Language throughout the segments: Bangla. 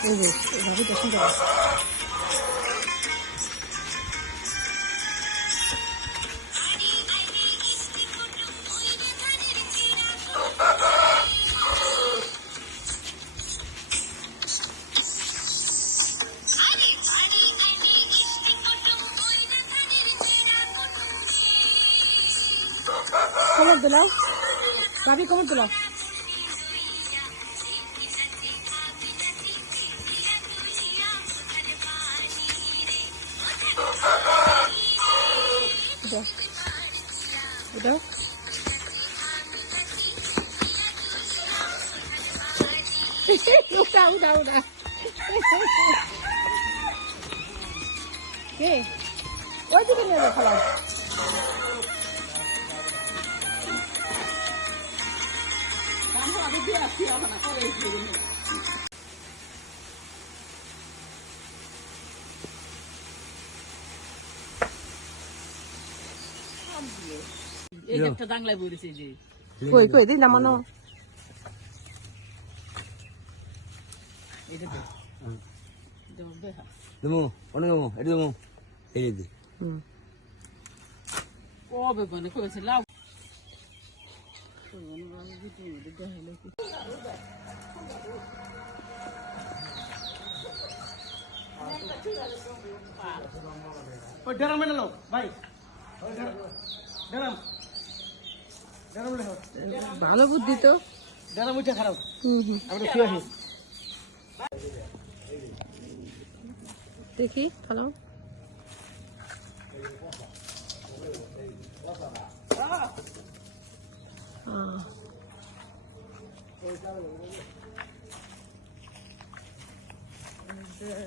এই যে এভাবে দর্শন করা কমর দিলাও ভাবি you know? no, no, no, no. okay. Why did you get me Thank you. এই একটা দাংলায় বইরেছে যে কই কই দিন নামানো এটা দে দাও দেখা দেবো অনেক দেবো এটা দেবো এই যে হুম ও বেবনে কইছে লাও ওই ড্রাম এনে নাও ভাই ড্রাম ড্রাম লেখো ভালো বুদ্ধি তো। উঠে খারাপ। হুম হুম। আমরা শুয়ে আসি দেখি হ্যালো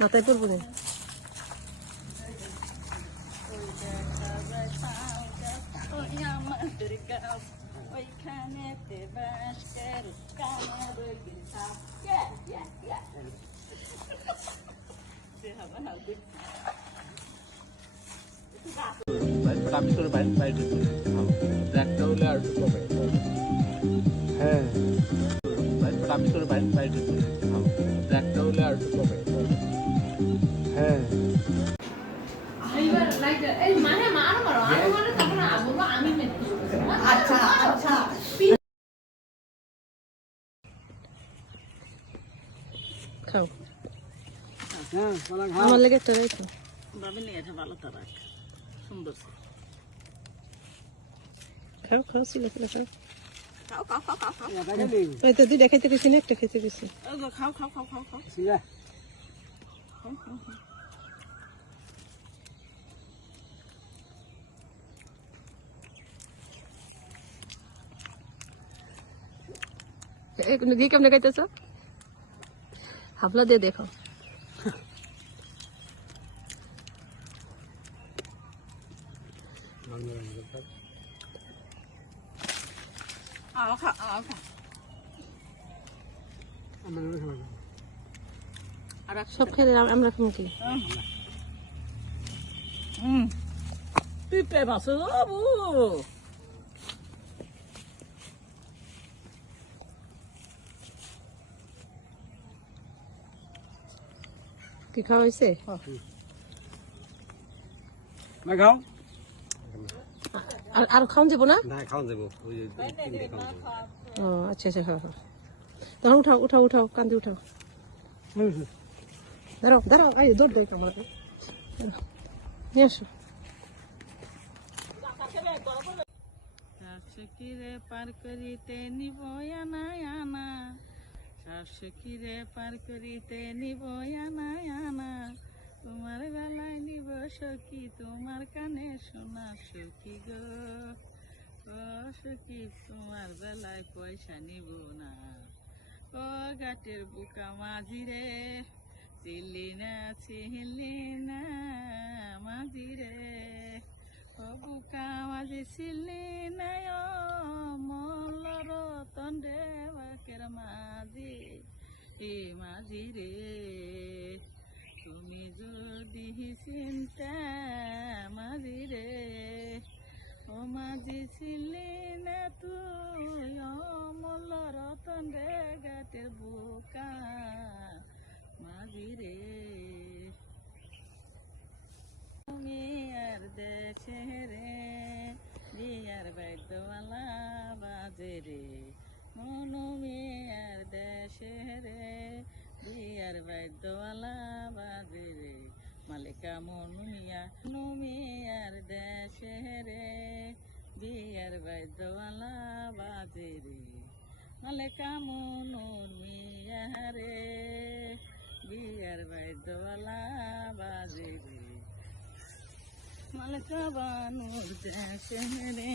মাথায় পড়ব না? ওইখানেতে বাস করে কামার গিতা আমি তোর বাইরে বাইরে একটা হলে আর একটু কমে হ্যাঁ আমি তোর বাইরে বাইরে একটা হলে আর একটু কমে হ্যাঁ খাও হ্যাঁ বলা আমার লেগে একটা রাখো ভাবি নিয়ে এটা ভালো তো রাখ। সুন্দর খাও খাও ছিল খাও। খাও খাও খাও খাও খাও। খালি? ওই তো দুইটা খেতে গেছি একটা খেতে গেছি খাও খাও খাও খাও খাও। হাফলা দিয়ে দেখো। আমরা সব খেলে আমরা খাব কি? হুম। পিপে বাসো বাবু। কি খাওয়া হয়েছে? না খাও। আর আর খাওয়ান যাব না? না যাব। ওই ও আচ্ছা আচ্ছা খাও খাও। তখন উঠাও উঠাও উঠাও কান্দি উঠাও। দাঁড়াও দাঁড়াও আই দৌড় দেয় কামড়াতে নিয়ে আসো। পার করিতে নিব আনা আনা। শাসকিরে পার করিতে নিব আনা আনা? তোমার বেলায় নিব সখী, তোমার কানে শোনা সখী গো। ও সখী, তোমার বেলায় পয়সা নিব না। ও গাটের বুকা মাঝি রে, চিল্লি না চিল্লি না মাঝি রে। ও বুকা মাঝি, চিল্লি না ও মল্লর তন্ডে বুকের মাঝে, এ মাঝি রে। তুমি যদি চিন্তা মাঝি রে, ও মাঝি ছিলে না তুই অমল রতন রে গাতের বোকা মাঝি রে। তুমি আর দেখে রে বিয়ার বাইদ্যওয়ালা বাজে রে। কোনো মেয়ার দেশে রে, বিয়ার বাইদ্যওয়ালা বাজে রে। মালিকা মনু মিয়া কোনো মেয়ার দেশে রে, বিয়ার বাইদ্যওয়ালা বাজে রে। মালিকা মনুর মিয়া রে, বিয়ার বাইদ্যওয়ালা বাজে রে। মালিকা বানুর দেশে রে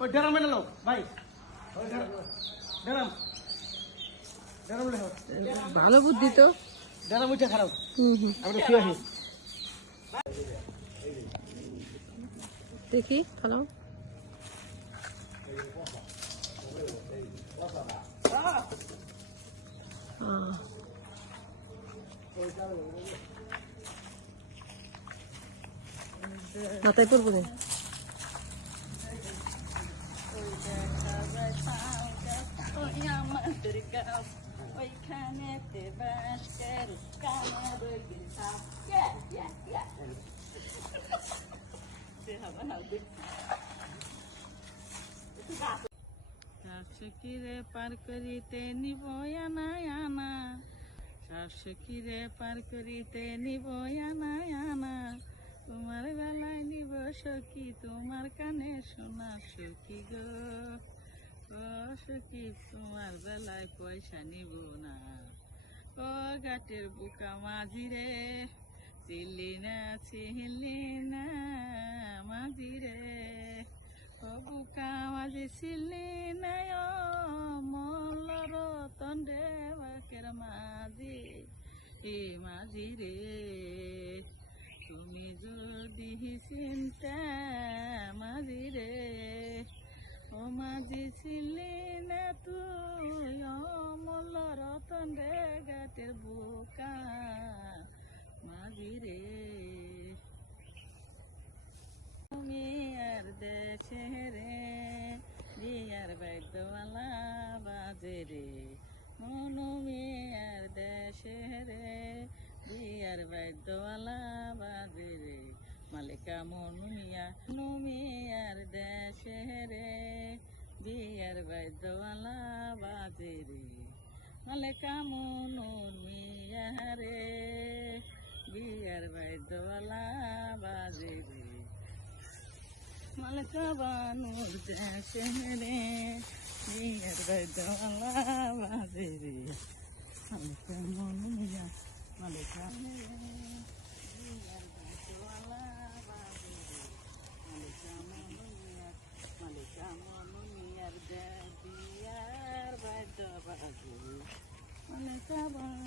ওই ড্রাম মেনে নাও ভাই। ওই ড্রাম ড্রাম। ড্রাম লেখো ভালো বুদ্ধি তো। ড্রাম উঠে খারাপ। হুম হুম। আমি শুয়ে আছি। দেখি আহ। মাথায় পড়ব না। ওইখানেতে বাস করে ইয়া ইয়া শাসকিরে পার করিতে নিব আনা আনা। শাসকিরে পার করিতে নিব আনা আনা। তোমার বেলায় নিব সখী, তোমার কানে শোনা সখী গো। সখী তোমার বেলায় পয়সা নিব না ও ঘাটের বুকা মাঝি রে চিল্লি না চিল্লি না মাঝি রে ও বুকা মাঝি চিল্লি না ও মলর তন্ডে বাকের মাঝি এ মাঝি রে তুমি যদি চিন্তা মাঝি রে মাঝি ছিলি না তুই? অমল রতন রে গাতের বোকা মাঝি রে। তুমি আর দেশে রে, বিয়ার বাইদওয়ালা বাজে রে। মনু আর দেশে রে, বিয়ার বাইদওয়ালা বাজে রে। মালিকা মনু মিয়া নুমিয়ার দেশে রে বিয়ার বাইদওয়ালা বাজে রে মালিকা মনুর মিয়া রে বিয়ার বাইদওয়ালা বাজে রে মালিকা বানুর দেশে রে বিয়ার বাইদওয়ালা বাজে রে মালিকা মনু মিয়া মালিকা রে বিয়ার বাইদওয়ালা বাজে রে মালিকা মনু মিয়া মালিকা মনু মিয়ার দে বিয়ার বাইদওয়ালা বাজে রে মালিকা